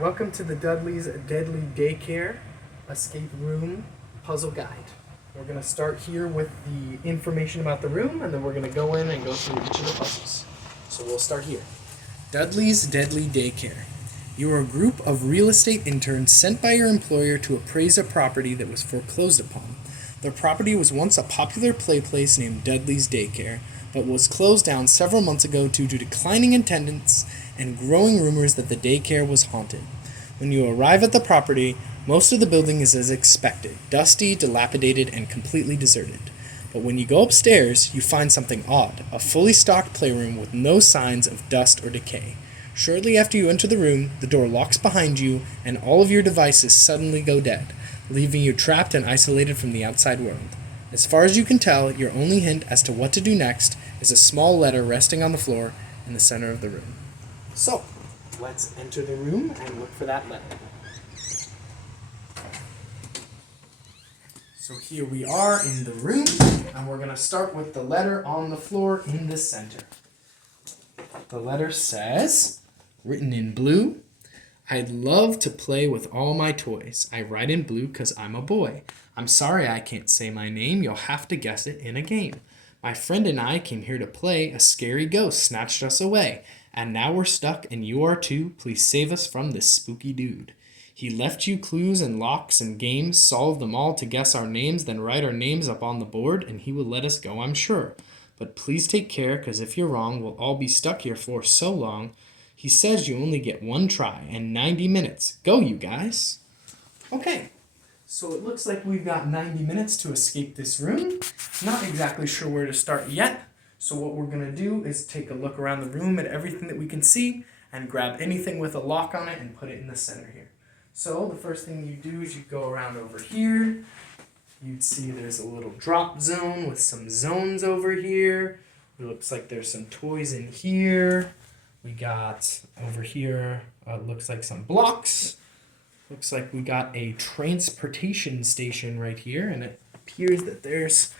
Welcome to the Dudley's Deadly Daycare Escape Room Puzzle Guide. We're going to start here with the information about the room, and then we're going to go in and go through each of the puzzles. So we'll start here. Dudley's Deadly Daycare. You are a group of real estate interns sent by your employer to appraise a property that was foreclosed upon. The property was once a popular play place named Dudley's Daycare, but was closed down several months ago due to declining attendance and growing rumors that the daycare was haunted. When you arrive at the property, most of the building is as expected, dusty, dilapidated, and completely deserted. But when you go upstairs, you find something odd, a fully stocked playroom with no signs of dust or decay. Shortly after you enter the room, the door locks behind you, and all of your devices suddenly go dead, leaving you trapped and isolated from the outside world. As far as you can tell, your only hint as to what to do next is a small letter resting on the floor in the center of the room. So, let's enter the room and look for that letter. So here we are in the room, and we're going to start with the letter on the floor in the center. The letter says, written in blue, "I'd love to play with all my toys. I write in blue 'cause I'm a boy. I'm sorry I can't say my name. You'll have to guess it in a game. My friend and I came here to play. A scary ghost snatched us away. And now we're stuck and you are too. Please save us from this spooky dude. He left you clues and locks and games. Solve them all to guess our names. Then write our names up on the board and he will let us go, I'm sure. But please take care, 'cause if you're wrong, we'll all be stuck here for so long. He says you only get one try and 90 minutes. Go, you guys." Okay, so it looks like we've got 90 minutes to escape this room. Not exactly sure where to start yet. So what we're going to do is take a look around the room at everything that we can see and grab anything with a lock on it and put it in the center here. So the first thing you do is you go around over here. You'd see there's a little drop zone with some zones over here. It looks like there's some toys in here. We got over here, looks like some blocks. Looks like we got a transportation station right here, and it appears that there's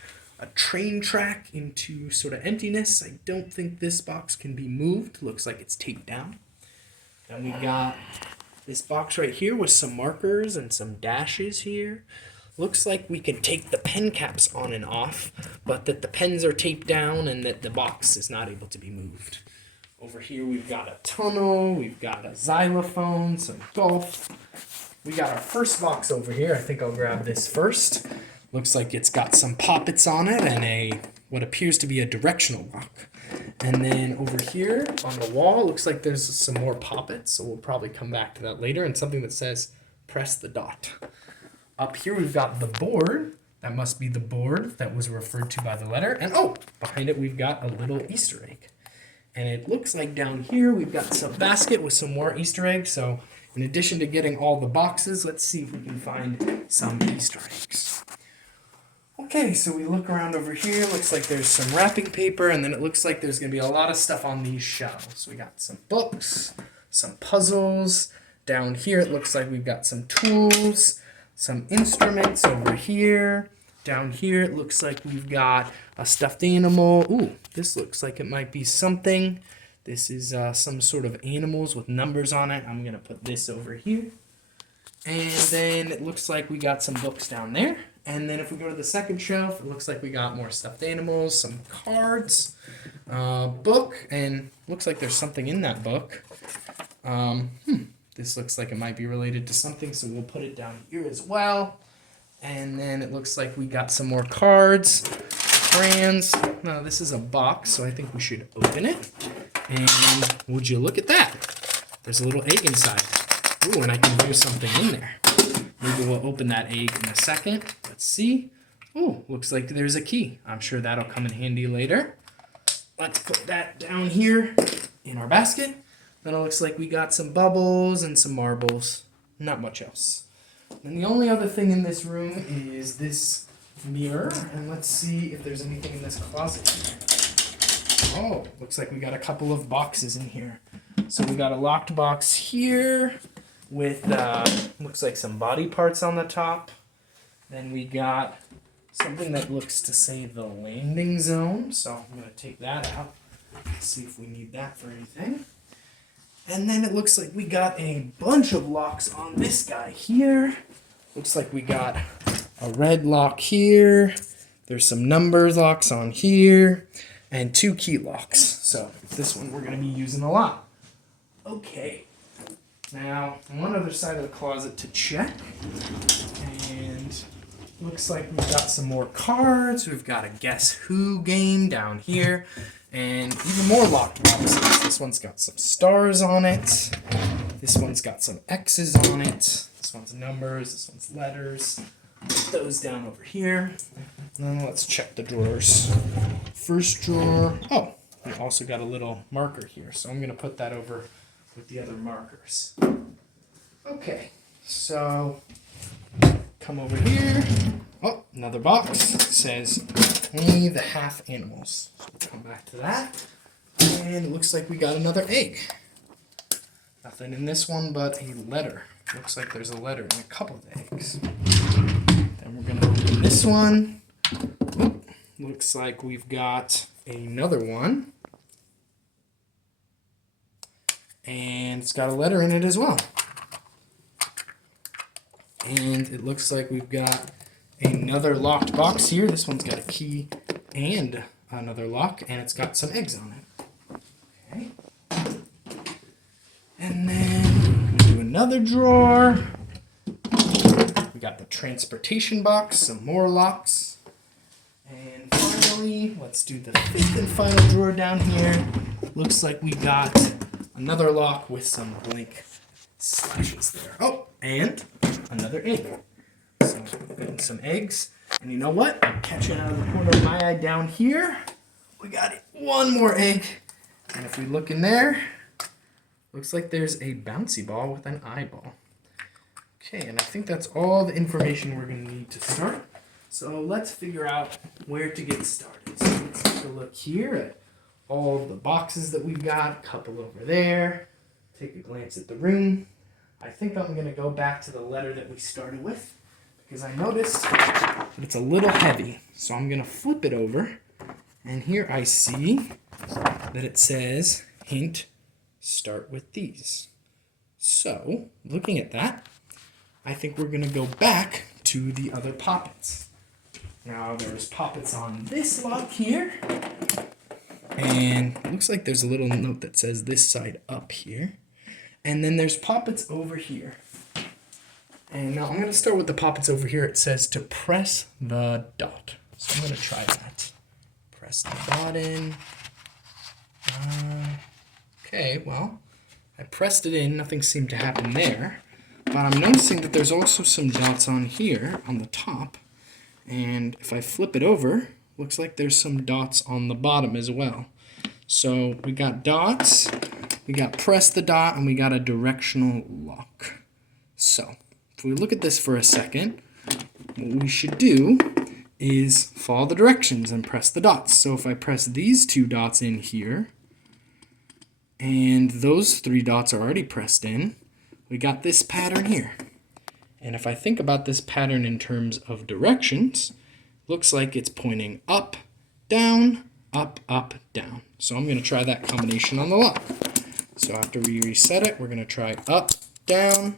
a train track into sort of emptiness. I don't think this box can be moved. Looks like it's taped down. Then we got this box right here with some markers and some dashes here. Looks like we can take the pen caps on and off, but that the pens are taped down and that the box is not able to be moved. Over here we've got a tunnel, we've got a xylophone, some golf. We got our first box over here. I think I'll grab this first. Looks like it's got some poppets on it and what appears to be a directional lock. And then over here on the wall, looks like there's some more poppets, so we'll probably come back to that later, and something that says, press the dot. Up here we've got the board. That must be the board that was referred to by the letter. And behind it we've got a little Easter egg. And it looks like down here we've got some basket with some more Easter eggs. So in addition to getting all the boxes, let's see if we can find some Easter eggs. Okay, so we look around over here. Looks like there's some wrapping paper, and then it looks like there's going to be a lot of stuff on these shelves. We got some books, some puzzles. Down here it looks like we've got some tools, some instruments over here. Down here it looks like we've got a stuffed animal. Ooh, this looks like it might be something. This is some sort of animals with numbers on it. I'm going to put this over here. And then it looks like we got some books down there. And then if we go to the second shelf, it looks like we got more stuffed animals, some cards, book, and looks like there's something in that book. This looks like it might be related to something, so we'll put it down here as well. And then it looks like we got some more cards, crayons. Now this is a box, so I think we should open it. And would you look at that? There's a little egg inside. Ooh, and I can do something in there. Maybe we'll open that egg in a second. Let's see. Oh, looks like there's a key. I'm sure that'll come in handy later. Let's put that down here in our basket. Then it looks like we got some bubbles and some marbles. Not much else. And the only other thing in this room is this mirror. And let's see if there's anything in this closet here. Oh, looks like we got a couple of boxes in here. So we got a locked box here with looks like some body parts on the top. Then we got something that looks to say the landing zone. So I'm going to take that out. See if we need that for anything. And then it looks like we got a bunch of locks on this guy here. Looks like we got a red lock here. There's some numbers locks on here. And 2 key locks. So this one we're going to be using a lot. Okay. Now, one other side of the closet to check. And looks like we've got some more cards. We've got a Guess Who game down here. And even more locked boxes. This one's got some stars on it. This one's got some X's on it. This one's numbers. This one's letters. Put those down over here. And then let's check the drawers. First drawer. Oh, we also got a little marker here. So I'm going to put that over with the other markers. Okay, so come over here. Oh, another box. It says only the half animals. So we'll come back to that. And it looks like we got another egg. Nothing in this one but a letter. Looks like there's a letter in a couple of eggs. Then we're going to open this one. Oop. Looks like we've got another one. And it's got a letter in it as well. And it looks like we've got another locked box here. This one's got a key and another lock, and it's got some eggs on it. Okay. And then we do another drawer. We got the transportation box, some more locks. And finally, let's do the 5th and final drawer down here. Looks like we got another lock with some blank slashes there. Oh, and another egg. So getting some eggs. And you know what? I'm catching out of the corner of my eye down here. We got one more egg. And if we look in there, looks like there's a bouncy ball with an eyeball. Okay, and I think that's all the information we're going to need to start. So let's figure out where to get started. So let's take a look here at all of the boxes that we've got, a couple over there. Take a glance at the room. I think I'm going to go back to the letter that we started with because I noticed that it's a little heavy. So I'm going to flip it over. And here I see that it says, hint, start with these. So, looking at that, I think we're going to go back to the other poppets. Now, there's poppets on this lock here. And it looks like there's a little note that says this side up here. And then there's poppets over here. And now I'm going to start with the poppets over here. It says to press the dot. So I'm going to try that. Press the dot in. Okay, well, I pressed it in. Nothing seemed to happen there. But I'm noticing that there's also some dots on here on the top. And if I flip it over, looks like there's some dots on the bottom as well. So we got dots, we got press the dot, and we got a directional lock. So if we look at this for a second, what we should do is follow the directions and press the dots. So if I press these 2 dots in here, and those 3 dots are already pressed in, we got this pattern here. And if I think about this pattern in terms of directions, looks like it's pointing up, down, down. So I'm going to try that combination on the lock. So after we reset it, we're going to try up, down,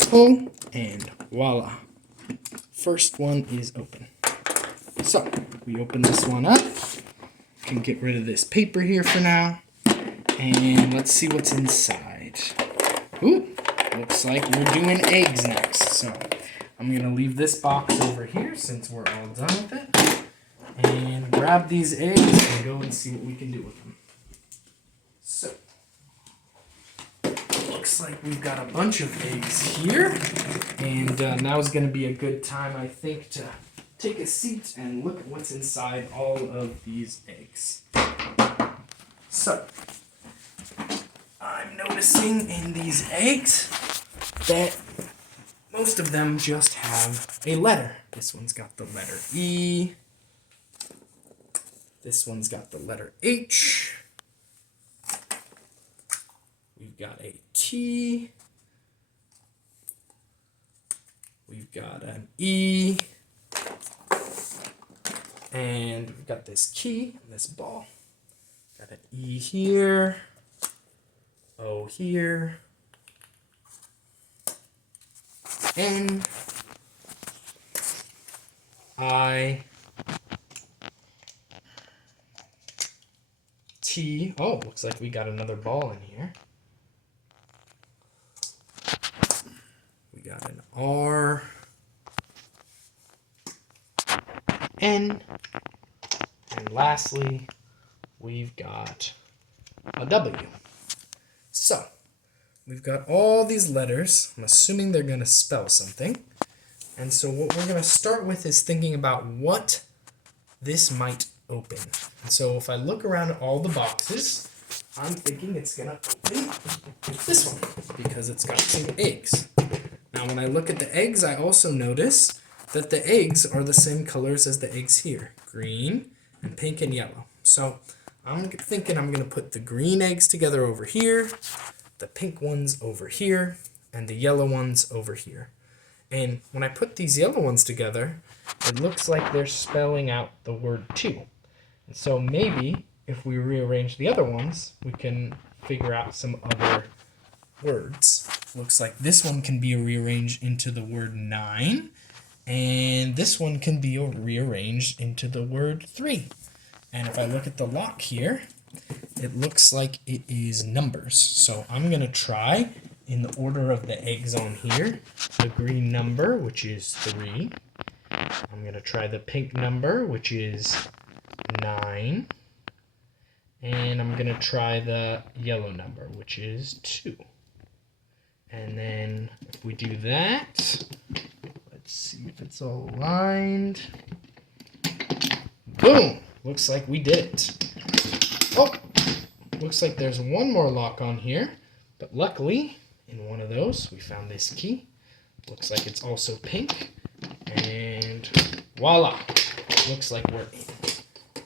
pull, and voila. First one is open. So we open this one up. Can get rid of this paper here for now. And let's see what's inside. Ooh, looks like we're doing eggs next. So I'm going to leave this box over here since we're all done with it. And grab these eggs and go and see what we can do with them. So, looks like we've got a bunch of eggs here. And now is going to be a good time, I think, to take a seat and look at what's inside all of these eggs. So, I'm noticing in these eggs that most of them just have a letter. This one's got the letter E. This one's got the letter H. We've got a T. We've got an E. And we've got this key and this ball. Got an E here. O here. N. I. T. Oh, looks like we got another ball in here. We got an R. N. And lastly, we've got a W. So, we've got all these letters. I'm assuming they're going to spell something. And so what we're going to start with is thinking about what this might open. And so if I look around at all the boxes, I'm thinking it's going to open this one because it's got some eggs. Now when I look at the eggs, I also notice that the eggs are the same colors as the eggs here. Green and pink and yellow. So I'm thinking I'm going to put the green eggs together over here, the pink ones over here, and the yellow ones over here. And when I put these yellow ones together, it looks like they're spelling out the word 2. And so maybe if we rearrange the other ones, we can figure out some other words. Looks like this one can be rearranged into the word 9, and this one can be rearranged into the word 3. And if I look at the lock here, it looks like it is numbers. So I'm going to try in the order of the eggs on here, the green number, which is 3. I'm going to try the pink number, which is 9. And I'm going to try the yellow number, which is 2. And then if we do that, let's see if it's all aligned. Boom! Looks like we did it. Oh! Looks like there's one more lock on here, but luckily, in one of those, we found this key. Looks like it's also pink. And voila! Looks like we're in.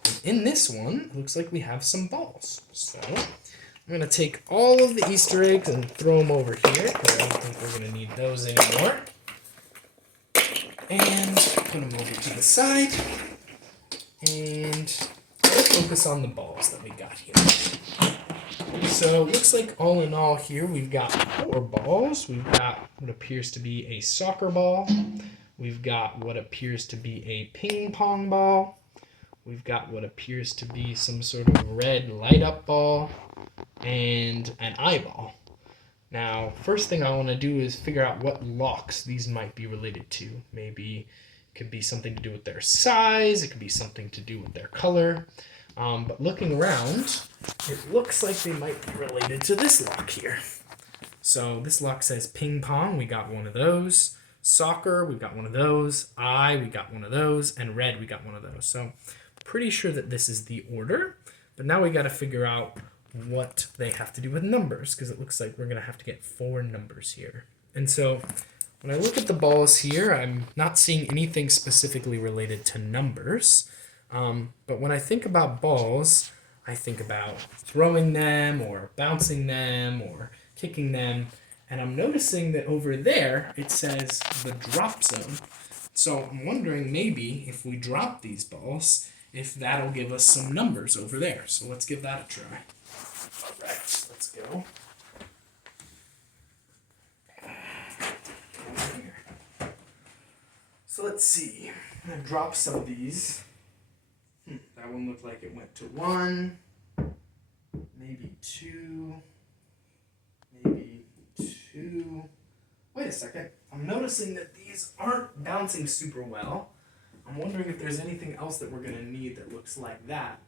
And in this one, it looks like we have some balls. So I'm going to take all of the Easter eggs and throw them over here, because I don't think we're going to need those anymore. And put them over to the side. And let's focus on the balls that we got here. So it looks like all in all here we've got 4 balls. We've got what appears to be a soccer ball. We've got what appears to be a ping pong ball. We've got what appears to be some sort of red light up ball and an eyeball. Now, first thing I want to do is figure out what locks these might be related to. Maybe it could be something to do with their size. It could be something to do with their color. But looking around, it looks like they might be related to this lock here. So this lock says ping pong, we got one of those. Soccer, we got one of those. Eye, we got one of those. And red, we got one of those. So pretty sure that this is the order. But now we got to figure out what they have to do with numbers, because it looks like we're going to have to get 4 numbers here. And so when I look at the balls here, I'm not seeing anything specifically related to numbers. But when I think about balls, I think about throwing them or bouncing them or kicking them. And I'm noticing that over there, it says the drop zone. So I'm wondering maybe if we drop these balls, if that'll give us some numbers over there. So let's give that a try. All right, let's go. Over here. So let's see. I'm going to drop some of these. That one looked like it went to 1, maybe 2, maybe 2. Wait a second. I'm noticing that these aren't bouncing super well. I'm wondering if there's anything else that we're going to need that looks like that.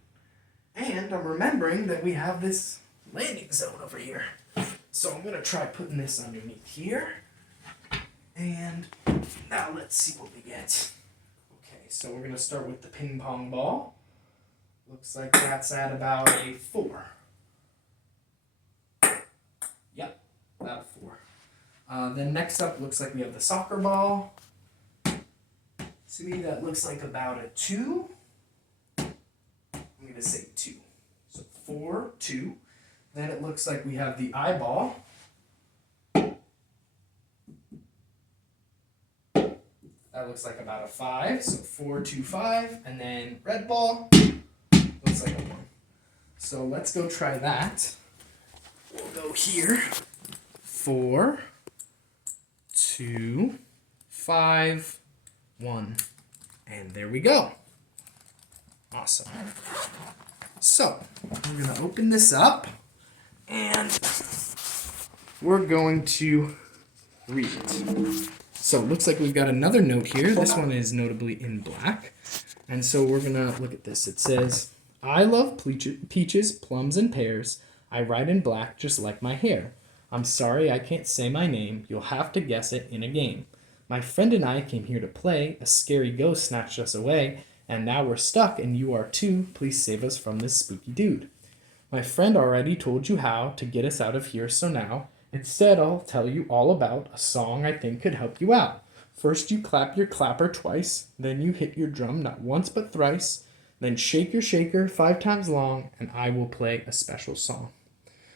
And I'm remembering that we have this landing zone over here. So I'm going to try putting this underneath here. And now let's see what we get. So we're going to start with the ping pong ball. Looks like that's at about a 4. Yep, about a 4. Then next up looks like we have the soccer ball. To me that looks like about a 2. I'm going to say 2. So 4, 2. Then it looks like we have the eyeball. That looks like about a 5, so 4, 2, 5. And then red ball looks like a 1. So let's go try that. we'll go here. 4, 2, 5, 1. And there we go. Awesome. So, we're going to open this up, and we're going to read it. So, it looks like we've got another note here. This one is notably in black. And so we're going to look at this. It says, I love peaches, plums, and pears. I write in black just like my hair. I'm sorry I can't say my name. You'll have to guess it in a game. My friend and I came here to play. A scary ghost snatched us away. And now we're stuck, and you are too. Please save us from this spooky dude. My friend already told you how to get us out of here, so now, instead I'll tell you all about a song I think could help you out. First you clap your clapper twice, then you hit your drum not once but thrice, then shake your shaker 5 times long, and I will play a special song.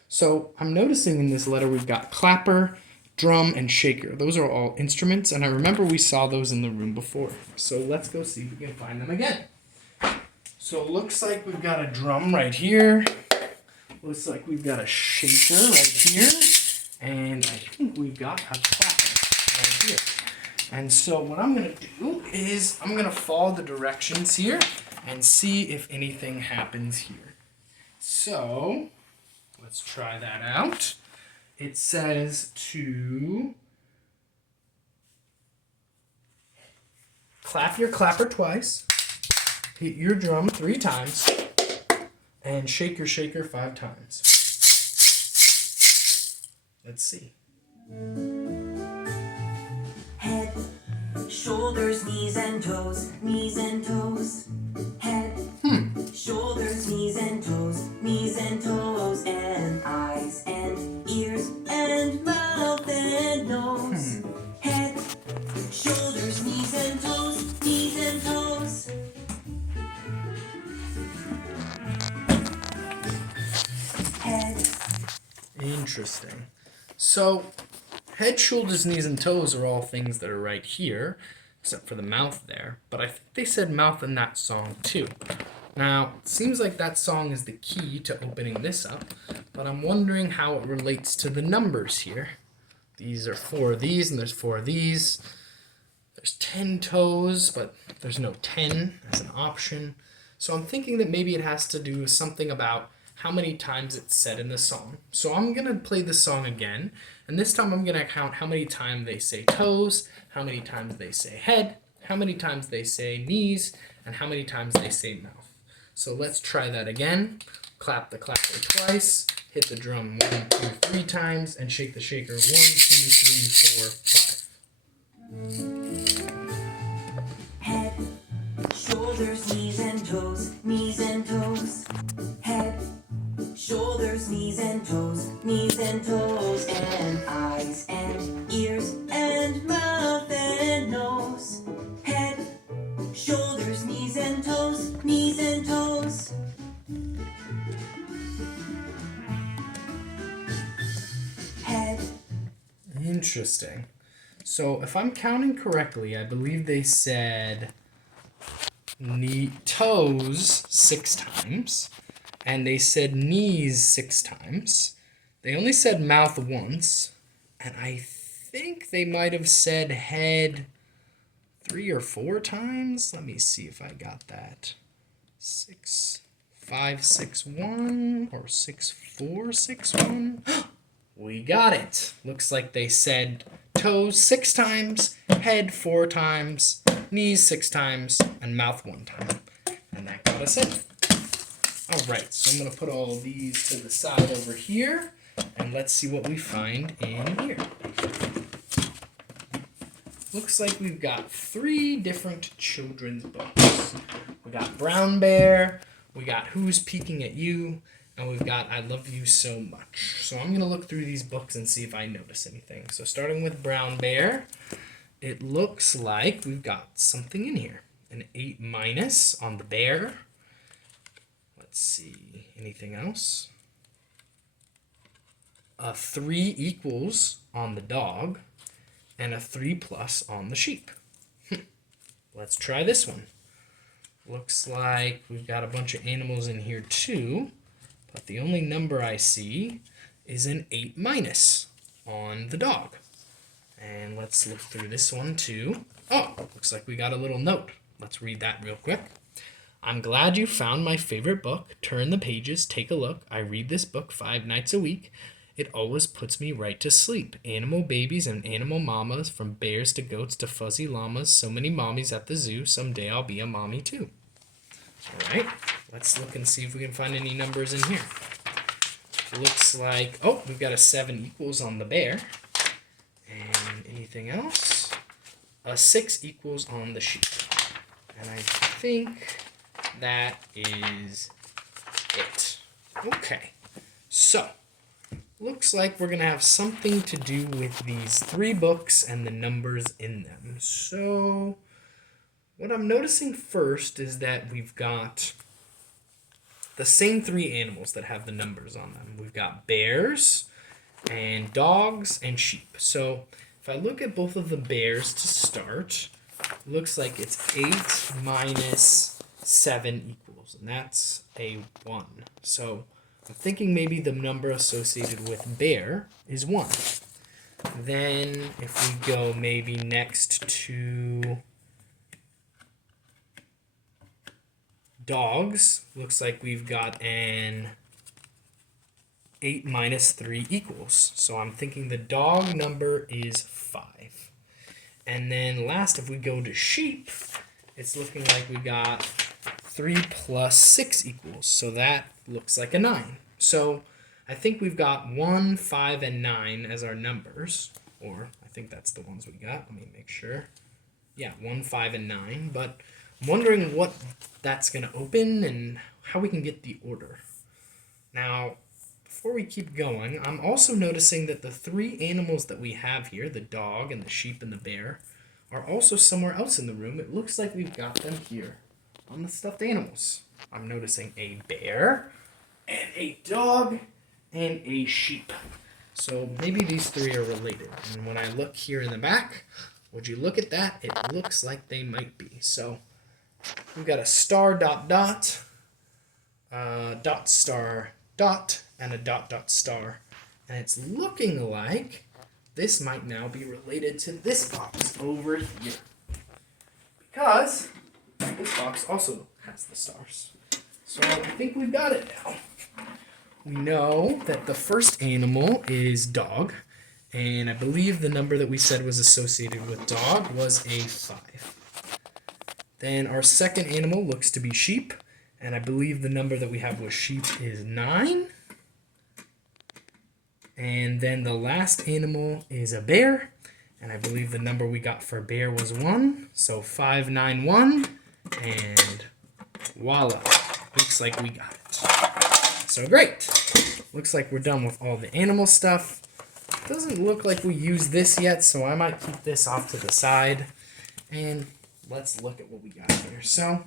So I'm noticing in this letter we've got clapper, drum, and shaker. Those are all instruments, and I remember we saw those in the room before. So let's go see if we can find them again. So it looks like we've got a drum right here. Looks like we've got a shaker right here. And I think we've got a clapper right here. And so what I'm going to do is I'm going to follow the directions here and see if anything happens here. So let's try that out. It says to clap your clapper twice, hit your drum 3 times, and shake your shaker 5 times. Let's see. Head, shoulders, knees and toes, knees and toes. Head, shoulders, knees and toes, and eyes and ears and mouth and nose. Head, shoulders, knees and toes, knees and toes. Head. Interesting. So, head, shoulders, knees, and toes are all things that are right here, except for the mouth there. But I think they said mouth in that song too. Now, it seems like that song is the key to opening this up, but I'm wondering how it relates to the numbers here. These are 4 of these, and there's 4 of these. There's 10 toes, but there's no 10 as an option. So I'm thinking that maybe it has to do with something about how many times it's said in the song. So I'm going to play the song again, and this time I'm going to count how many times they say toes, how many times they say head, how many times they say knees, and how many times they say mouth. So let's try that again. Clap the clapper twice, hit the drum 1, 2, 3 times, and shake the shaker 1, 2, 3, 4, 5. Head, shoulders, knees and toes, knees and toes. Head, shoulders, knees and toes, and eyes and ears and mouth and nose. Head, shoulders, knees and toes, knees and toes. Head. Interesting. So if I'm counting correctly, I believe they said toes 6 times, and they said knees 6 times. They only said mouth once, and I think they might have said head 3 or 4 times. Let me see if I got that. 6, 5, 6, 1, or 6, 4, 6, 1. We got it. Looks like they said toes 6 times, head 4 times, knees 6 times, and mouth 1 time. And that got us in. Alright, so I'm going to put all of these to the side over here, and let's see what we find in here. Looks like we've got 3 different children's books. We got Brown Bear, we got Who's Peeking at You, and we've got I Love You So Much. So I'm going to look through these books and see if I notice anything. So starting with Brown Bear, it looks like we've got something in here. An 8 minus on the bear. Let's see, anything else? A 3 equals on the dog, and a 3 plus on the sheep. Let's try this one. Looks like we've got a bunch of animals in here too, but the only number I see is an 8 minus on the dog. And let's look through this one too. Oh, looks like we got a little note. Let's read that real quick. I'm glad you found my favorite book. Turn the pages, take a look. I read this book 5 nights a week. It always puts me right to sleep. Animal babies and animal mamas, from bears to goats to fuzzy llamas. So many mommies at the zoo. Someday I'll be a mommy too. All right, let's look and see if we can find any numbers in here. Looks like, oh, we've got a 7 equals on the bear. And anything else? A 6 equals on the sheep. And I think that is it. Okay, so looks like we're going to have something to do with these 3 books and the numbers in them. So what I'm noticing first is that we've got the same 3 animals that have the numbers on them. We've got bears and dogs and sheep. So if I look at both of the bears to start, it looks like it's 8 minus 7 equals, and that's a 1. So I'm thinking maybe the number associated with bear is 1. Then if we go maybe next to dogs, looks like we've got an 8 minus 3 equals. So I'm thinking the dog number is 5. And then last, if we go to sheep, it's looking like we got 3 plus 6 equals. So that looks like a 9. So I think we've got 1, 5, and 9 as our numbers. Or I think that's the ones we got. Let me make sure. Yeah, 1, 5, and 9. But I'm wondering what that's going to open and how we can get the order. Now, before we keep going, I'm also noticing that the 3 animals that we have here, the dog and the sheep and the bear, are also somewhere else in the room. It looks like we've got them here on the stuffed animals. I'm noticing a bear and a dog and a sheep. So maybe these 3 are related. And when I look here in the back, would you look at that? It looks like they might be. So we've got a star dot dot, dot star dot, and a dot dot star. And it's looking like this might now be related to this box over here. Because this box also has the stars. So I think we've got it now. We know that the first animal is dog. And I believe the number that we said was associated with dog was a 5. Then our second animal looks to be sheep. And I believe the number that we have with sheep is 9. And then the last animal is a bear. And I believe the number we got for bear was 1. So 591. And voila. Looks like we got it. So great. Looks like we're done with all the animal stuff. Doesn't look like we used this yet, so I might keep this off to the side. And let's look at what we got here. So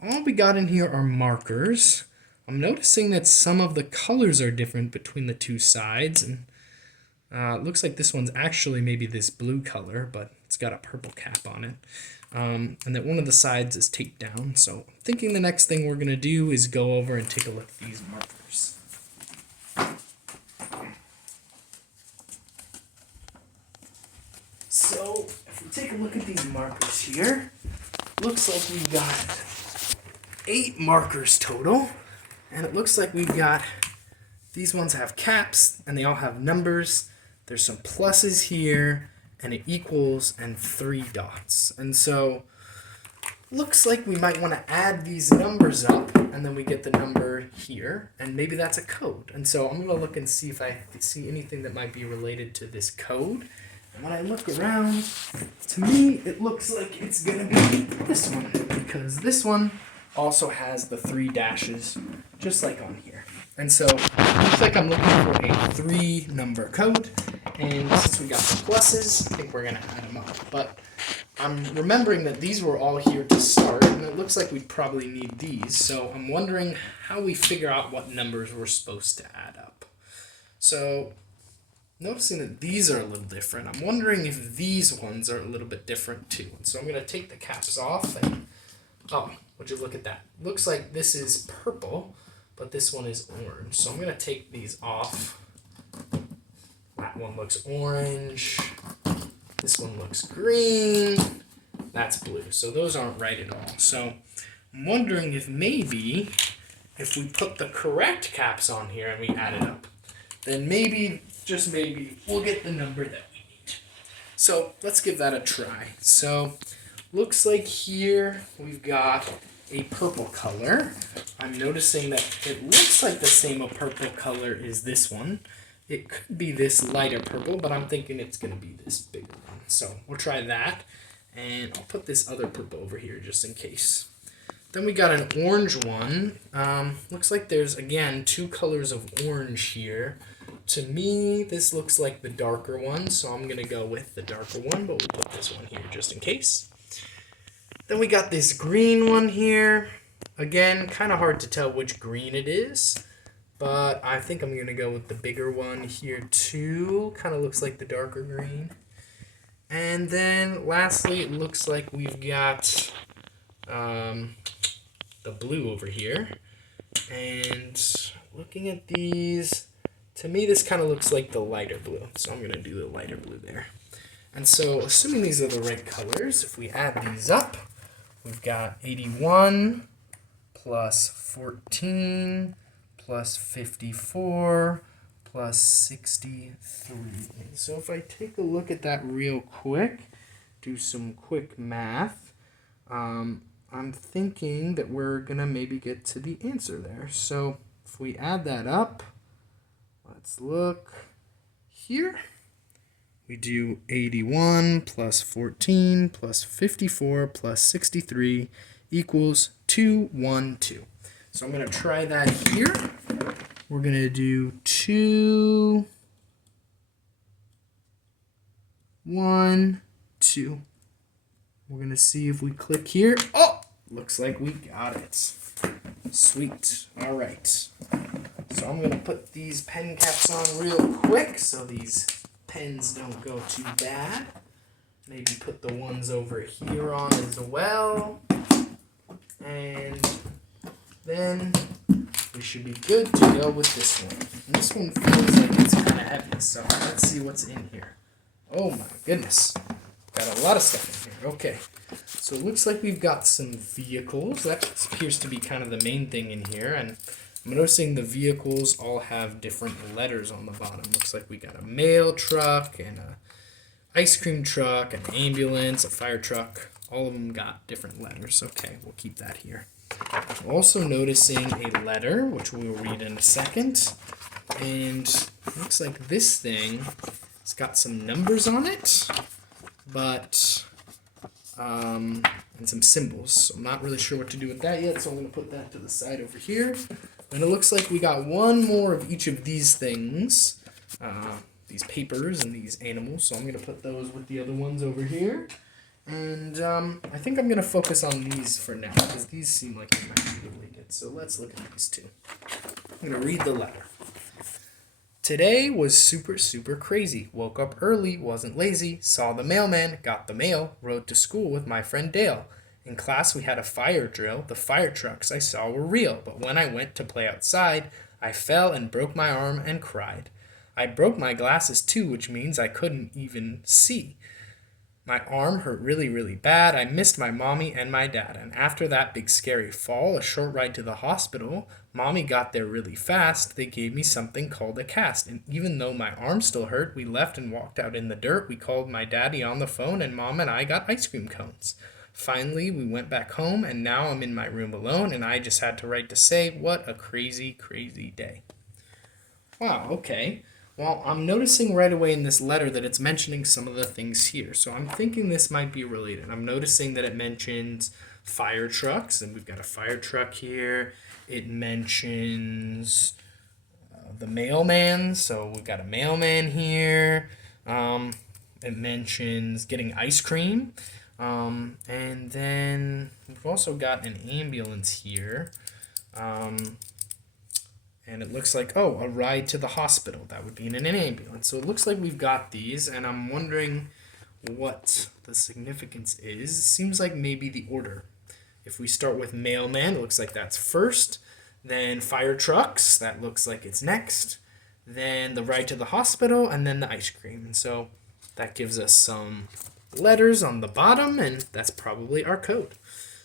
all we got in here are markers. I'm noticing that some of the colors are different between the 2 sides. And it looks like this one's actually maybe this blue color, but it's got a purple cap on it. And that one of the sides is taped down. So I'm thinking the next thing we're going to do is go over and take a look at these markers. So if we take a look at these markers here, looks like we've got 8 markers total. And it looks like we've got, these ones have caps and they all have numbers. There's some pluses here and it equals and 3 dots. And so looks like we might want to add these numbers up and then we get the number here and maybe that's a code. And so I'm going to look and see if I see anything that might be related to this code. And when I look around, to me it looks like it's going to be this one because this one also has the 3 dashes just like on here. And so it looks like I'm looking for a 3-number code. And since we got the pluses, I think we're going to add them up. But I'm remembering that these were all here to start, and it looks like we'd probably need these. So I'm wondering how we figure out what numbers we're supposed to add up. So noticing that these are a little different, I'm wondering if these ones are a little bit different too. And so I'm going to take the caps off and, oh, would you look at that? Looks like this is purple, but this one is orange. So I'm going to take these off That one looks orange. This one looks green. That's blue. So those aren't right at all. So I'm wondering if maybe if we put the correct caps on here and we add it up, then maybe, just maybe, we'll get the number that we need. So let's give that a try. So looks like here we've got a purple color. I'm noticing that it looks like the same a purple color as this one. It could be this lighter purple, but I'm thinking it's going to be this bigger one. So we'll try that. And I'll put this other purple over here just in case. Then we got an orange one. Looks like there's, again, two colors of orange here. To me, this looks like the darker one, so I'm going to go with the darker one, but we'll put this one here just in case. Then we got this green one here. Again, kind of hard to tell which green it is, but I think I'm going to go with the bigger one here too. Kind of looks like the darker green. And then lastly, it looks like we've got the blue over here. And looking at these, to me this kind of looks like the lighter blue. So I'm going to do the lighter blue there. And so assuming these are the right colors, if we add these up, we've got 81 plus 14 plus 54 plus 63. So if I take a look at that real quick, do some quick math, I'm thinking that we're going to maybe get to the answer there. So if we add that up, let's look here. We do 81 plus 14 plus 54 plus 63 equals 212. So I'm going to try that here. We're going to do 2, 1, 2. We're going to see if we click here. Oh, looks like we got it. Sweet. All right. So I'm going to put these pen caps on real quick so these pens don't go too bad. Maybe put the ones over here on as well. And then we should be good to go with this one. And this one feels like it's kind of heavy, so let's see what's in here. Oh my goodness. Got a lot of stuff in here. Okay. So it looks like we've got some vehicles. That appears to be kind of the main thing in here. And I'm noticing the vehicles all have different letters on the bottom. Looks like we got a mail truck and a ice cream truck, an ambulance, a fire truck. All of them got different letters. Okay, we'll keep that here. I'm also noticing a letter, which we will read in a second. And it looks like this thing has got some numbers on it, but and some symbols. So I'm not really sure what to do with that yet, so I'm going to put that to the side over here. And it looks like we got one more of each of these things, these papers and these animals. So I'm going to put those with the other ones over here. And I think I'm going to focus on these for now, because these seem like they might be related. So let's look at these two. I'm going to read the letter. Today was super, super crazy. Woke up early, wasn't lazy, saw the mailman, got the mail, rode to school with my friend Dale. In class, we had a fire drill. The fire trucks I saw were real, but when I went to play outside, I fell and broke my arm and cried. I broke my glasses too, which means I couldn't even see. My arm hurt really, really bad. I missed my mommy and my dad. And after that big scary fall, a short ride to the hospital, mommy got there really fast. They gave me something called a cast. And even though my arm still hurt, we left and walked out in the dirt. We called my daddy on the phone, and mom and I got ice cream cones. Finally, we went back home, and now I'm in my room alone, and I just had to write to say, what a crazy, crazy day. Wow, okay. Well, I'm noticing right away in this letter that it's mentioning some of the things here. So I'm thinking this might be related. I'm noticing that it mentions fire trucks, and we've got a fire truck here. It mentions the mailman, so we've got a mailman here. It mentions getting ice cream. And then we've also got an ambulance here. And it looks like, oh, a ride to the hospital. That would be in an ambulance. So it looks like we've got these, and I'm wondering what the significance is. It seems like maybe the order. If we start with mailman, it looks like that's first. Then fire trucks, that looks like it's next. then the ride to the hospital, and then the ice cream. And so that gives us some letters on the bottom, and that's probably our code.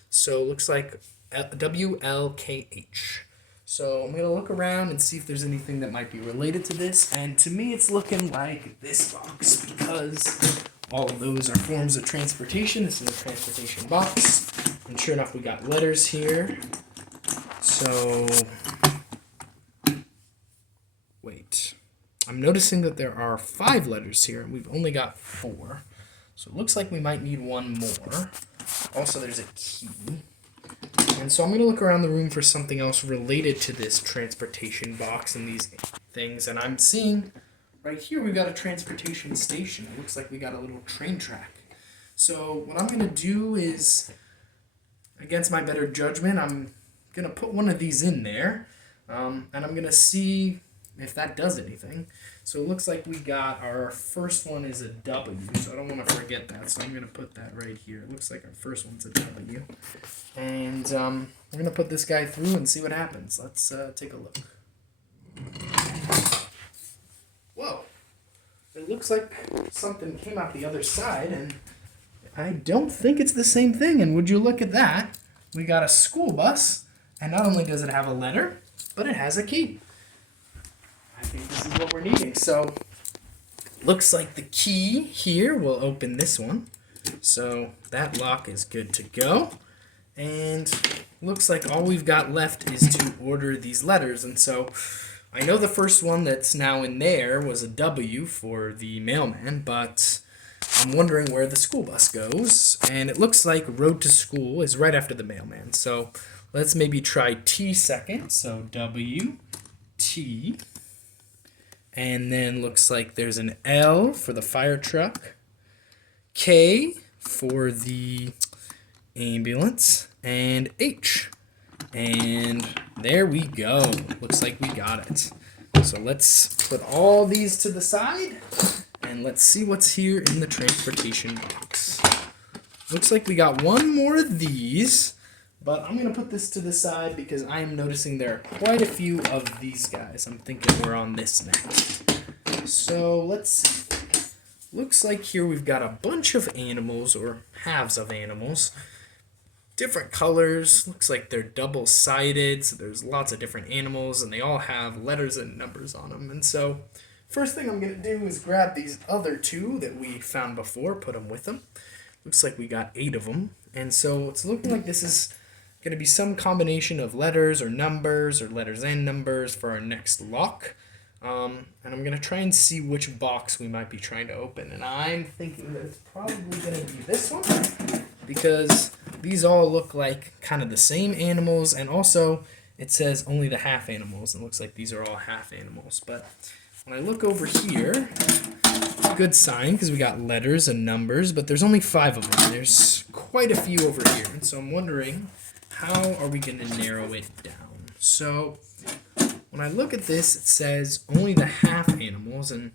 So it looks like WLKH. So I'm going to look around and see if there's anything that might be related to this. And to me, it's looking like this box because all of those are forms of transportation. This is a transportation box. And sure enough, we got letters here. So, wait. I'm noticing that there are 5 letters here, and we've only got 4. So it looks like we might need one more. Also, there's a key. And so I'm going to look around the room for something else related to this transportation box and these things. And I'm seeing right here we've got a transportation station. It looks like we got a little train track. So what I'm going to do is, against my better judgment, I'm going to put one of these in there. And I'm going to see if that does anything. So it looks like we got our first one is a W, so I don't want to forget that. So I'm going to put that right here. It looks like our first one's a W. And we're going to put this guy through and see what happens. Let's take a look. Whoa. It looks like something came out the other side, and I don't think it's the same thing. And would you look at that? We got a school bus, and not only does it have a letter, but it has a key. I think this is what we're needing. So, looks like the key here will open this one. So, that lock is good to go. And looks like all we've got left is to order these letters. And so, I know the first one that's now in there was a W for the mailman, but I'm wondering where the school bus goes. And it looks like road to school is right after the mailman. So, let's maybe try T second. So, W, T. And then looks like there's an L for the fire truck, K for the ambulance, and H. And there we go. Looks like we got it. So let's put all these to the side, and let's see what's here in the transportation box. Looks like we got one more of these. But I'm going to put this to the side because I am noticing there are quite a few of these guys. I'm thinking we're on this next. So let's see. Looks like here we've got a bunch of animals, or halves of animals. Different colors. Looks like they're double-sided, so there's lots of different animals, and they all have letters and numbers on them. And so first thing I'm going to do is grab these other 2 that we found before, put them with them. Looks like we got 8 of them. And so it's looking like this is going to be some combination of letters or numbers or letters and numbers for our next lock. And I'm going to try and see which box we might be trying to open. And I'm thinking that it's probably going to be this one because these all look like kind of the same animals. And also it says only the half animals. And it looks like these are all half animals. But when I look over here, it's a good sign because we got letters and numbers. But there's only 5 of them. There's quite a few over here. And so I'm wondering, how are we going to narrow it down? So when I look at this, it says only the half animals. And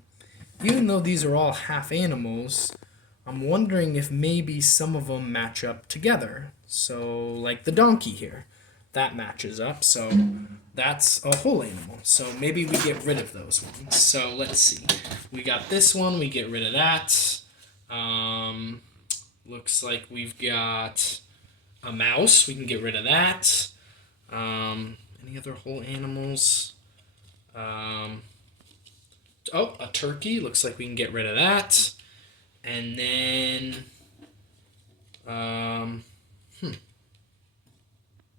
even though these are all half animals, I'm wondering if maybe some of them match up together. So like the donkey here, that matches up. So that's a whole animal. So maybe we get rid of those ones. So let's see. We got this one. We get rid of that. Looks like we've got a mouse, we can get rid of that. Any other whole animals? Oh, a turkey, looks like we can get rid of that. And then,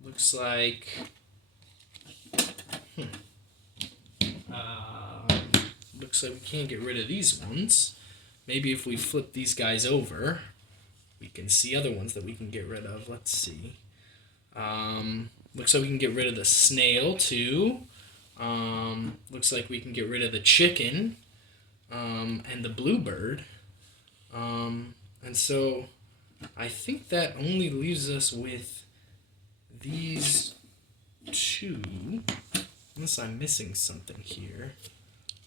looks like, looks like we can't get rid of these ones. Maybe if we flip these guys over, we can see other ones that we can get rid of. Let's see. Looks like we can get rid of the snail too. Looks like we can get rid of the chicken and the bluebird. And so I think that only leaves us with these 2, unless I'm missing something here.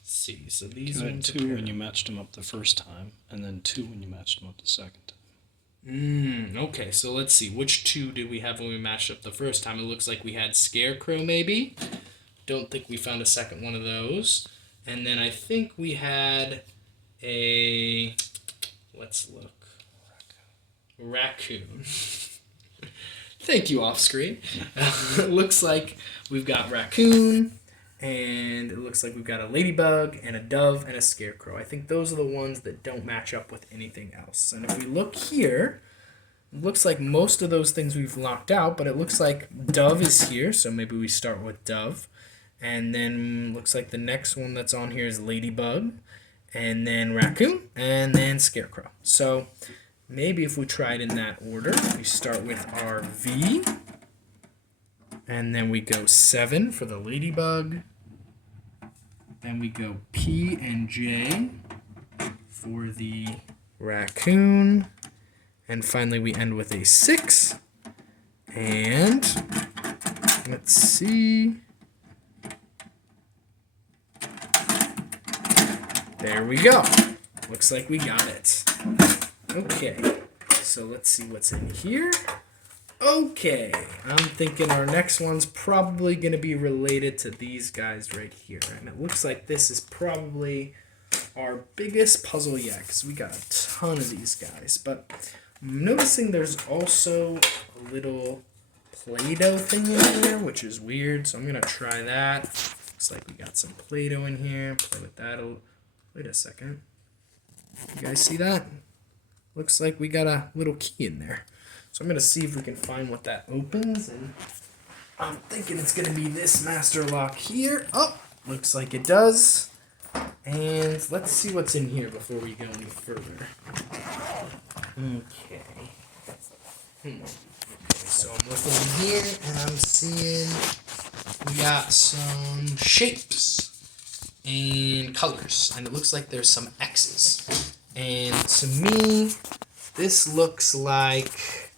Let's see. So these you had 2 when you matched them up the first time, and then 2 when you matched them up the second time. Okay, so let's see. Which 2 did we have when we matched up the first time? It looks like we had Scarecrow, maybe. Don't think we found a second one of those. And then I think we had a, let's look, raccoon. Thank you, off screen. It looks like we've got raccoon, and it looks like we've got a ladybug and a dove and a scarecrow. I think those are the ones that don't match up with anything else. And if we look here, it looks like most of those things we've locked out, but it looks like dove is here, so maybe we start with dove. And then looks like the next one that's on here is ladybug, and then raccoon, and then scarecrow. So maybe if we try it in that order, we start with our V, and then we go 7 for the ladybug, then we go P and J for the raccoon, and finally we end with a 6, and let's see, there we go. Looks like we got it. Okay, so let's see what's in here. Okay, I'm thinking our next one's probably going to be related to these guys right here. And it looks like this is probably our biggest puzzle yet, because we got a ton of these guys. But I'm noticing there's also a little Play-Doh thing in here, which is weird. So I'm going to try that. Looks like we got some Play-Doh in here. Play with that. Wait a second. You guys see that? Looks like we got a little key in there. So I'm going to see if we can find what that opens. And I'm thinking it's going to be this master lock here. Oh, looks like it does. And let's see what's in here before we go any further. Okay. Okay, so I'm looking in here and I'm seeing we got some shapes and colors. And it looks like there's some X's. And to me, this looks like,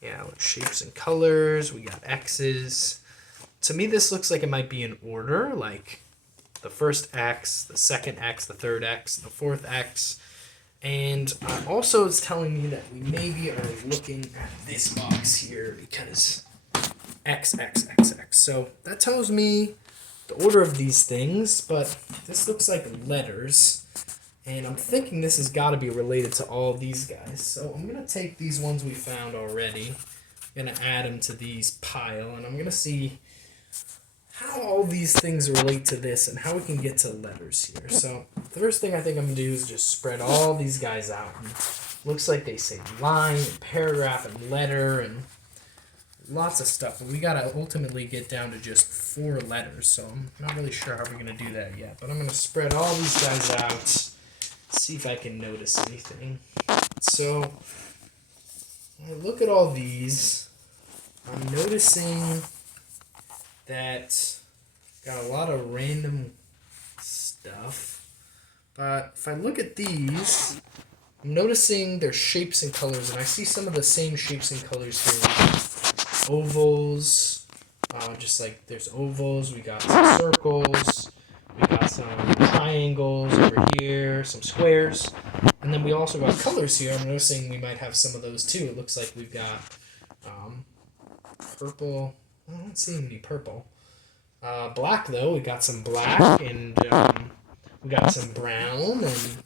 yeah, shapes and colors. We got X's. To me, this looks like it might be in order, like the first X, the second X, the third X, the fourth X. And also it's telling me that we maybe are looking at this box here because X, X, X, X. So that tells me the order of these things, but this looks like letters. And I'm thinking this has got to be related to all these guys. So I'm going to take these ones we found already. I'm going to add them to these pile. And I'm going to see how all these things relate to this and how we can get to letters here. So the first thing I think I'm going to do is just spread all these guys out. And looks like they say line and paragraph and letter and lots of stuff. But we got to ultimately get down to just 4 letters. So I'm not really sure how we're going to do that yet. But I'm going to spread all these guys out. See if I can notice anything. So, when I look at all these, I'm noticing that got a lot of random stuff. But if I look at these, I'm noticing their shapes and colors, and I see some of the same shapes and colors here. Ovals, just like there's ovals, we got some circles. We got some triangles over here, some squares, and then we also got colors here. I'm noticing we might have some of those too. It looks like we've got purple. I don't see any purple. Black though, we got some black, and we got some brown and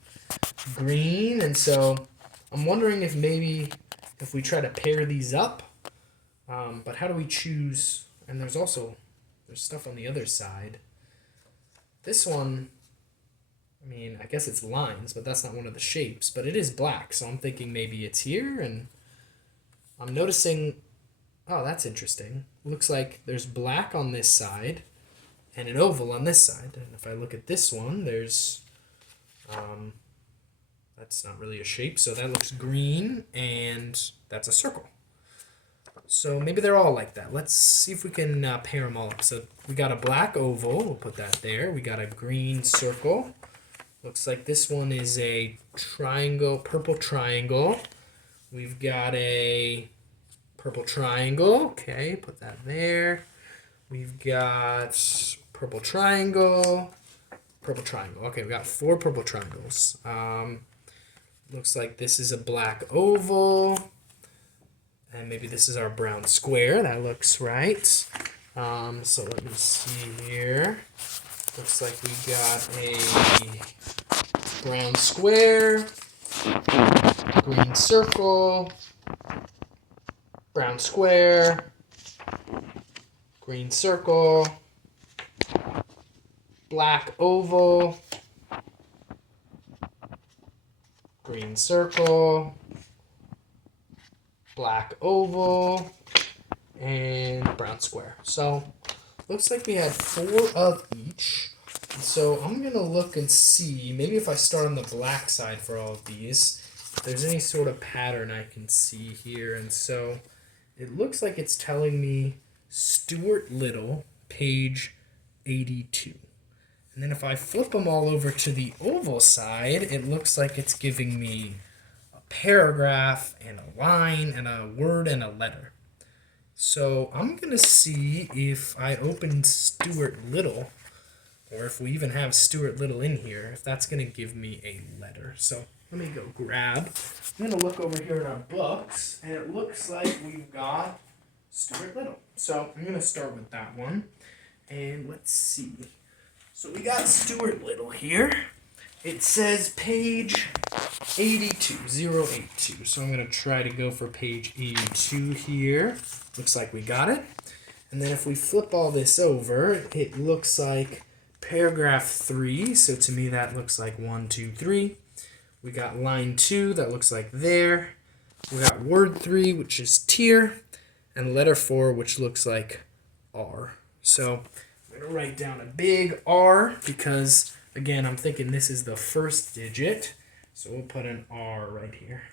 green, and so I'm wondering if maybe if we try to pair these up, but how do we choose? And there's stuff on the other side. This one, I mean, I guess it's lines, but that's not one of the shapes. But it is black, so I'm thinking maybe it's here. And I'm noticing, oh, that's interesting. Looks like there's black on this side and an oval on this side. And if I look at this one, there's, that's not really a shape. So that looks green, and that's a circle. So maybe they're all like that. Let's see if we can pair them all up. So we got a black oval. We'll put that there. We got a green circle. Looks like this one is a triangle, purple triangle. We've got a purple triangle. Okay, put that there. We've got purple triangle, purple triangle. Okay, we got 4 purple triangles. Looks like this is a black oval. And maybe this is our brown square. That looks right. So let me see here. Looks like we got a brown square, green circle, brown square, green circle, black oval, green circle, black oval, and brown square. So looks like we had 4 of each. So I'm gonna look and see, maybe if I start on the black side for all of these, if there's any sort of pattern I can see here. And so it looks like it's telling me Stuart Little, page 82. And then if I flip them all over to the oval side, it looks like it's giving me a paragraph and a line and a word and a letter. So I'm going to see if I open Stuart Little, or if we even have Stuart Little in here, if that's going to give me a letter. So let me go grab. I'm going to look over here in our books, and it looks like we've got Stuart Little. So I'm going to start with that one, and let's see. So we got Stuart Little here. It says page 82, 082. So I'm going to try to go for page 82 here. Looks like we got it. And then if we flip all this over, it looks like paragraph 3. So to me that looks like 1, 2, 3. We got line 2, that looks like there. We got word 3, which is tier. And letter 4, which looks like R. So I'm going to write down a big R because, again, I'm thinking this is the first digit. So we'll put an R right here.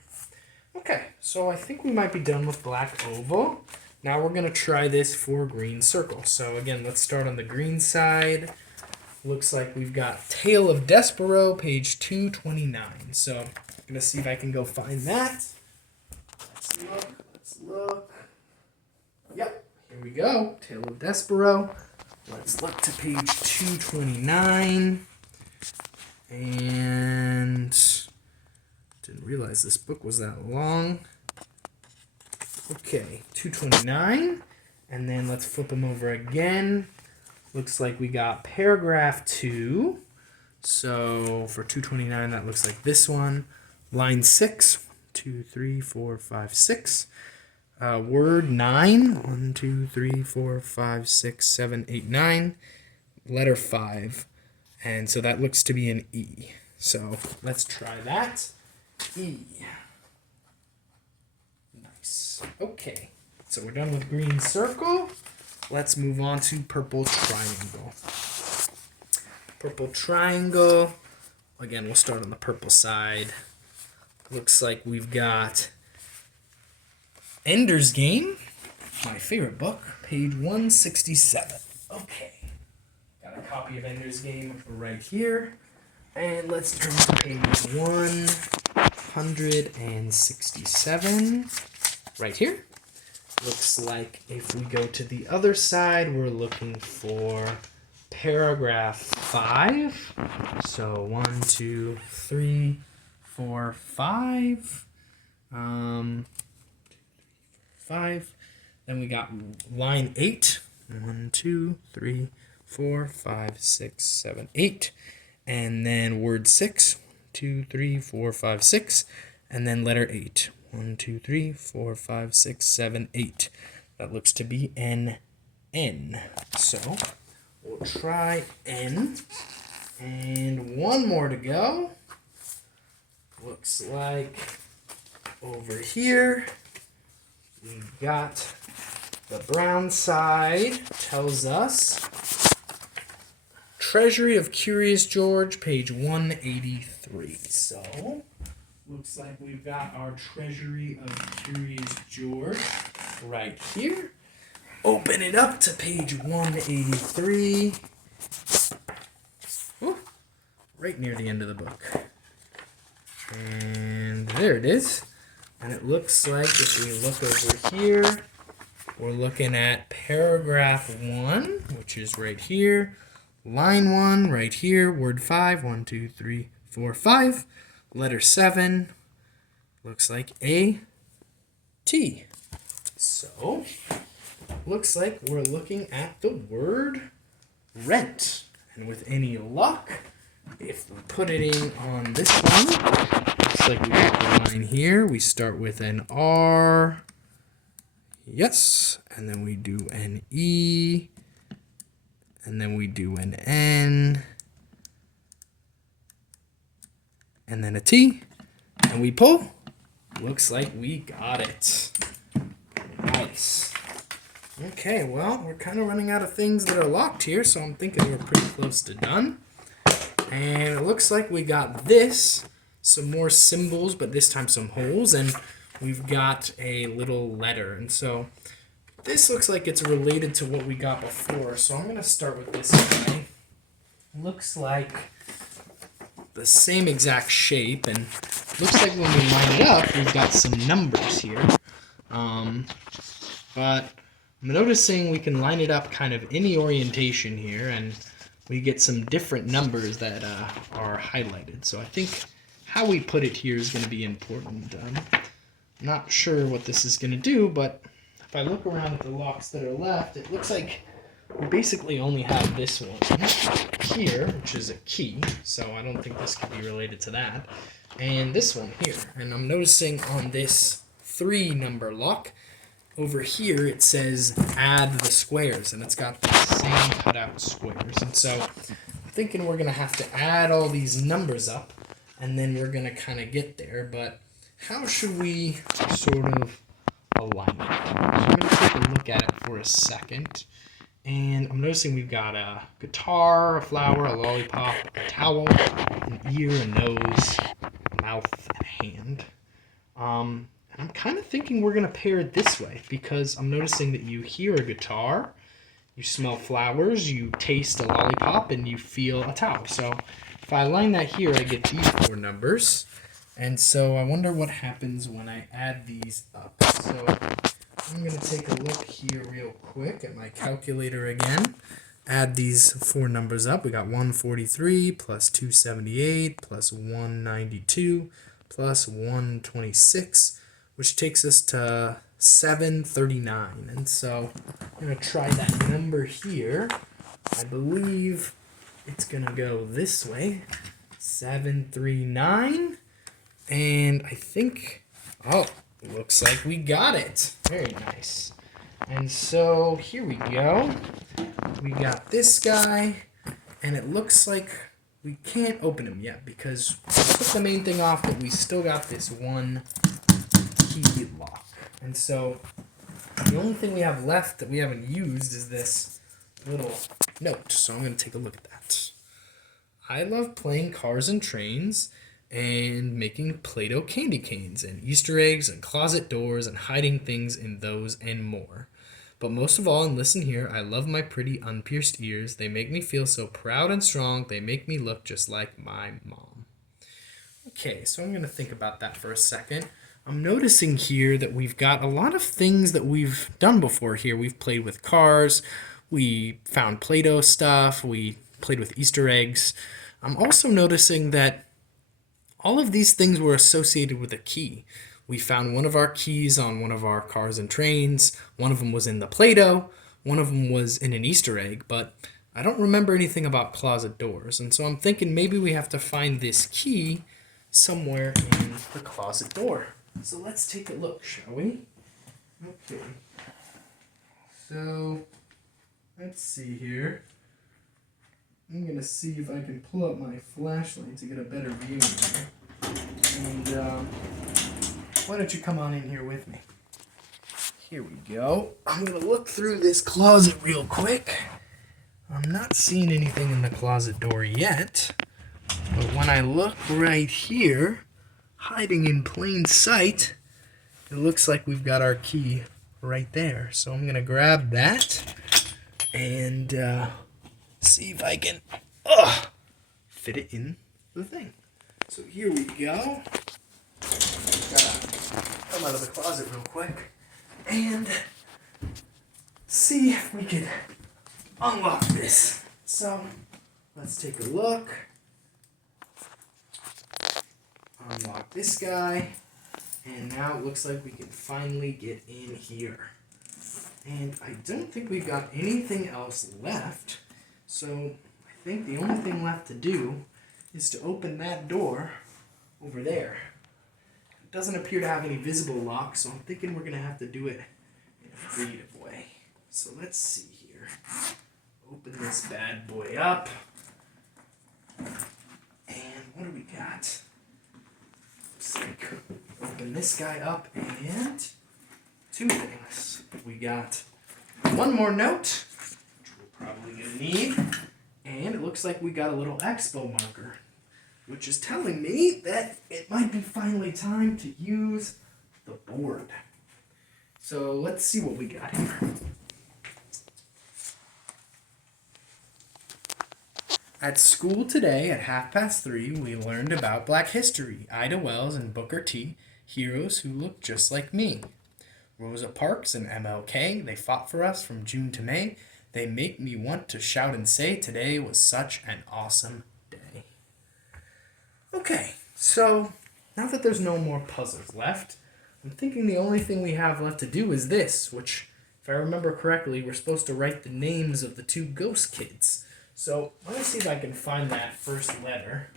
Okay, so I think we might be done with black oval. Now we're going to try this for green circle. So again, let's start on the green side. Looks like we've got Tale of Despero, page 229. So I'm going to see if I can go find that. Let's look. Yep, here we go. Tale of Despero. Let's look to page 229. And didn't realize this book was that long. Okay, 229. And then let's flip them over again. Looks like we got paragraph 2. So for 229, that looks like this one. Line 6. 2, 3, 4, 5, 6. Word 9. 1, 2, 3, 4, 5, 6, 7, 8, 9. Letter 5. And so that looks to be an E. So let's try that. E. Nice. Okay. So we're done with green circle. Let's move on to purple triangle. Purple triangle. Again, we'll start on the purple side. Looks like we've got Ender's Game, my favorite book, page 167. Okay. Got a copy of Ender's Game right here. And let's turn to page 167 right here. Looks like if we go to the other side, we're looking for paragraph 5. So 1, 2, 3, 4, 5. 5. Then we got line 8. 1, 2, 3, 4, 5, 6, 7, 8. And then word 6. 2, 3, 4, 5, 6. And then letter 8. 1, 2, 3, 4, 5, 6, 7, 8. That looks to be N. So we'll try N. And one more to go. Looks like over here we've got the brown side. Tells us Treasury of Curious George, page 183. So looks like we've got our Treasury of Curious George right here. Open it up to page 183. Ooh, right near the end of the book. And there it is. And it looks like if we look over here, we're looking at paragraph 1, which is right here. Line 1 right here. Word 5. 1, 2, 3, 4, 5. Letter 7 looks like a T. So, looks like we're looking at the word rent. And with any luck, if we put it in on this one, looks like we got the line here. We start with an R. Yes. And then we do an E. And then we do an N. And then a T. And we pull. Looks like we got it. Nice. Okay, well, we're kind of running out of things that are locked here, so I'm thinking we're pretty close to done. And it looks like we got this, some more symbols, but this time some holes, and we've got a little letter. And so this looks like it's related to what we got before, so I'm going to start with this guy. Looks like the same exact shape, and looks like when we line it up, we've got some numbers here. But I'm noticing we can line it up kind of any orientation here, and we get some different numbers that are highlighted. So I think how we put it here is going to be important. Not sure what this is going to do, but if I look around at the locks that are left, it looks like we basically only have this one here, which is a key, so I don't think this could be related to that, and this one here. And I'm noticing on this 3 number lock, over here it says add the squares, and it's got the same cutout squares. And so I'm thinking we're going to have to add all these numbers up, and then we're going to kind of get there. But how should we sort of align it? So I'm going to take a look at it for a second. And I'm noticing we've got a guitar, a flower, a lollipop, a towel, an ear, a nose, a mouth, and a hand. And I'm kind of thinking we're going to pair it this way, because I'm noticing that you hear a guitar, you smell flowers, you taste a lollipop, and you feel a towel. So if I line that here, I get these 4 numbers. And so I wonder what happens when I add these up. So I'm going to take a look here real quick at my calculator again. Add these 4 numbers up. We got 143 plus 278 plus 192 plus 126, which takes us to 739. And so I'm going to try that number here. I believe it's going to go this way. 739. And I think, oh, looks like we got it. Very nice. And so here we go. We got this guy, and it looks like we can't open him yet because we took the main thing off, but we still got this one key lock. And so the only thing we have left that we haven't used is this little note. So I'm going to take a look at that. I love playing cars and trains and making Play-Doh candy canes and Easter eggs and closet doors and hiding things in those and more. But most of all, and listen here, I love my pretty unpierced ears. They make me feel so proud and strong. They make me look just like my mom. Okay, so I'm going to think about that for a second. I'm noticing here that we've got a lot of things that we've done before here. We've played with cars. We found Play-Doh stuff. We played with Easter eggs. I'm also noticing that all of these things were associated with a key. We found one of our keys on one of our cars and trains. One of them was in the Play-Doh. One of them was in an Easter egg, but I don't remember anything about closet doors. And so I'm thinking maybe we have to find this key somewhere in the closet door. So let's take a look, shall we? Okay. So let's see here. I'm going to see if I can pull up my flashlight to get a better view in here. And why don't you come on in here with me? Here we go. I'm going to look through this closet real quick. I'm not seeing anything in the closet door yet. But when I look right here, hiding in plain sight, it looks like we've got our key right there. So I'm going to grab that and see if I can fit it in the thing. So here we go. Gotta come out of the closet real quick and see if we can unlock this. So let's take a look. Unlock this guy, and now it looks like we can finally get in here. And I don't think we've got anything else left. So I think the only thing left to do is to open that door over there. It doesn't appear to have any visible lock, so I'm thinking we're going to have to do it in a creative way. So let's see here. Open this bad boy up. And what do we got? Looks like open this guy up and two things. We got one more note, which we're probably going to need. And it looks like we got a little expo marker, which is telling me that it might be finally time to use the board. So let's see what we got here. At school today at 3:30, we learned about Black history, Ida Wells and Booker T, heroes who look just like me. Rosa Parks and MLK, they fought for us from June to May. They make me want to shout and say today was such an awesome day. Okay, so now that there's no more puzzles left, I'm thinking the only thing we have left to do is this, which, if I remember correctly, we're supposed to write the names of the two ghost kids. So let me see if I can find that first letter.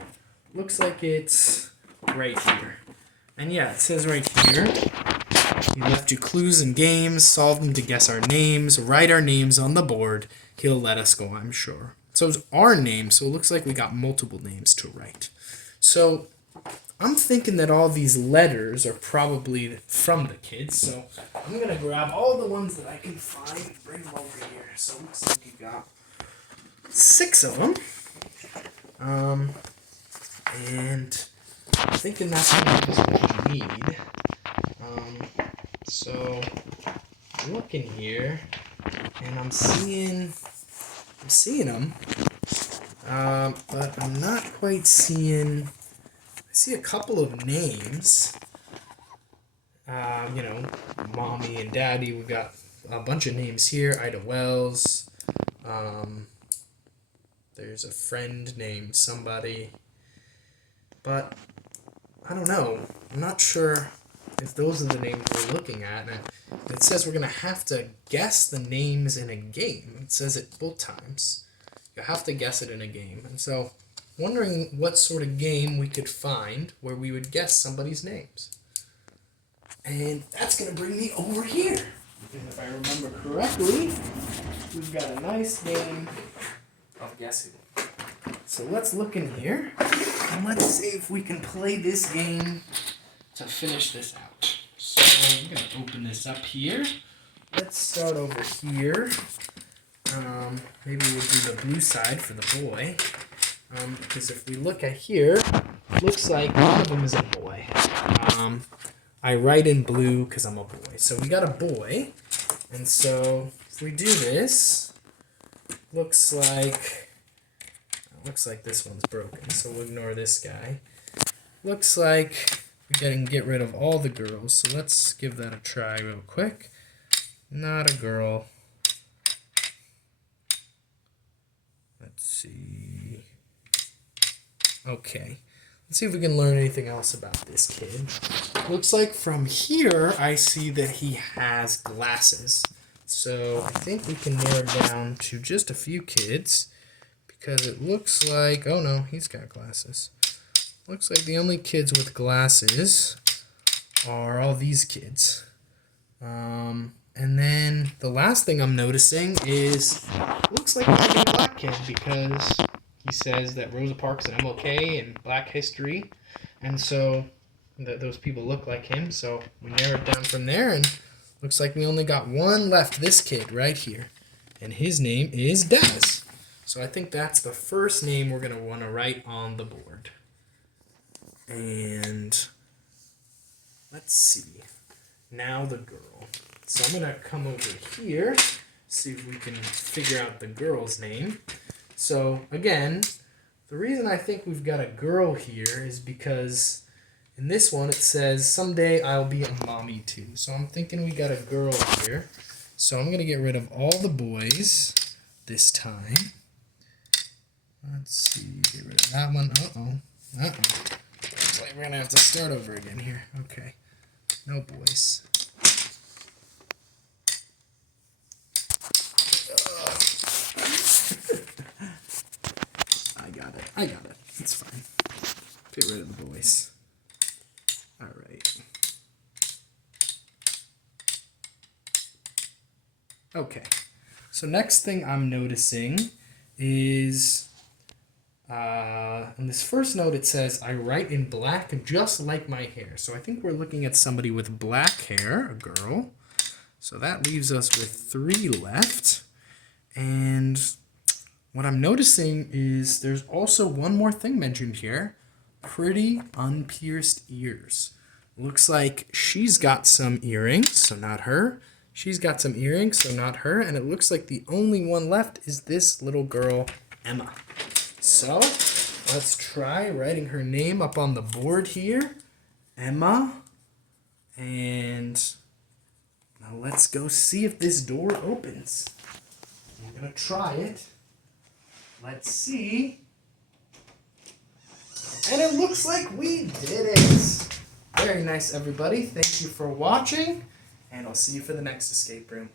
Looks like it's right here. And yeah, it says right here, he left you clues and games, solve them to guess our names, write our names on the board. He'll let us go, I'm sure. So it's our name, so it looks like we got multiple names to write. So I'm thinking that all these letters are probably from the kids, so I'm going to grab all the ones that I can find and bring them over here. So it looks like you got 6 of them. And I'm thinking that's what we need. So I'm looking here, and I'm seeing them, but I'm not quite seeing. I see a couple of names. Mommy and Daddy. We got a bunch of names here. Ida Wells. There's a friend named somebody. But I don't know. I'm not sure if those are the names we're looking at. And it says we're going to have to guess the names in a game. It says it both times. You have to guess it in a game. And so, wondering what sort of game we could find where we would guess somebody's names. And that's going to bring me over here. And if I remember correctly, we've got a nice game of guessing. So let's look in here, and let's see if we can play this game to finish this out. So I'm going to open this up here. Let's start over here. Maybe we'll do the blue side for the boy. Because if we look at here, it looks like one of them is a boy. I write in blue because I'm a boy. So we got a boy. And so if we do this, looks like this one's broken. So we'll ignore this guy. Looks like we can get rid of all the girls. So let's give that a try real quick. Not a girl. Let's see. Okay. Let's see if we can learn anything else about this kid. Looks like from here, I see that he has glasses. So I think we can narrow down to just a few kids. Because it looks like... Oh no, he's got glasses. Looks like the only kids with glasses are all these kids. And then the last thing I'm noticing is... Looks like it's a black kid because... He says that Rosa Parks and MLK and Black history, and so those people look like him. So we narrowed down from there, and looks like we only got one left. This kid right here, and his name is Daz. So I think that's the first name we're gonna want to write on the board. And let's see. Now the girl. So I'm gonna come over here, see if we can figure out the girl's name. So, again, the reason I think we've got a girl here is because in this one it says, someday I'll be a mommy too. So I'm thinking we got a girl here. So I'm going to get rid of all the boys this time. Let's see, get rid of that one. Looks like we're going to have to start over again here. Okay, no boys. got it. I got it. It's fine. Get rid of the voice. All right. Okay. So next thing I'm noticing is, in this first note it says, I write in black just like my hair. So I think we're looking at somebody with black hair, a girl. So that leaves us with 3 left. And what I'm noticing is there's also one more thing mentioned here. Pretty unpierced ears. Looks like she's got some earrings, so not her. She's got some earrings, so not her. And it looks like the only one left is this little girl, Emma. So let's try writing her name up on the board here. Emma. And now let's go see if this door opens. I'm going to try it. Let's see. And it looks like we did it. Very nice, everybody. Thank you for watching. And I'll see you for the next escape room.